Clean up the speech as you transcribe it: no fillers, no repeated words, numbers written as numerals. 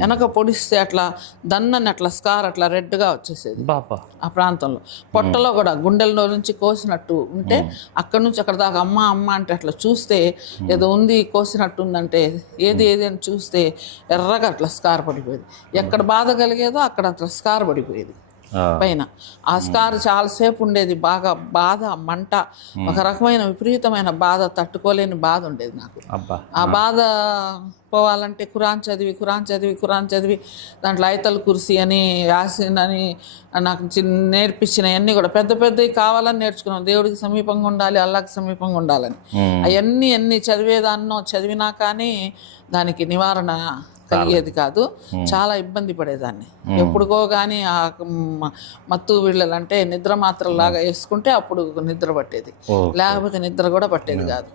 వెనక పొడిస్తే అట్లా దన్నని అట్లా స్కార్ అట్లా రెడ్గా వచ్చేసేది ఆ ప్రాంతంలో. పొట్టలో కూడా గుండెల్లో నుంచి కోసినట్టు ఉంటే అక్కడ నుంచి అక్కడ దాకా అమ్మ అమ్మ అంటే అట్లా చూస్తే ఏదో ఉంది కోసినట్టు ఉందంటే ఏది అని చూస్తే ఎర్రగా అట్లా స్కార్ పడిపోయేది. ఎక్కడ బాధ కలిగేదో అక్కడ అట్లా స్కార్ పడిపోయేది పైన. ఆ స్కార్ చాలాసేపు ఉండేది, బాగా బాధ, మంట, ఒక రకమైన విపరీతమైన బాధ, తట్టుకోలేని బాధ ఉండేది నాకు. ఆ బాధ పోవాలంటే ఖురాన్ చదివి దాంట్లో ఆయతల్ కుర్సీ అని, యాసిన్ అని నాకు నేర్పించినవన్నీ కూడా పెద్ద పెద్దవి కావాలని నేర్చుకున్నాను. దేవుడికి సమీపంగా ఉండాలి, అల్లాకి సమీపంగా ఉండాలని. అవన్నీ చదివినా కానీ దానికి నివారణ కలిగేది కాదు. చాలా ఇబ్బంది పడేదాన్ని. ఎప్పుడుకో కానీ ఆ మత్తు వీళ్ళలంటే నిద్ర మాత్రలాగా వేసుకుంటే అప్పుడు నిద్ర పట్టేది, లేకపోతే నిద్ర కూడా పట్టేది కాదు.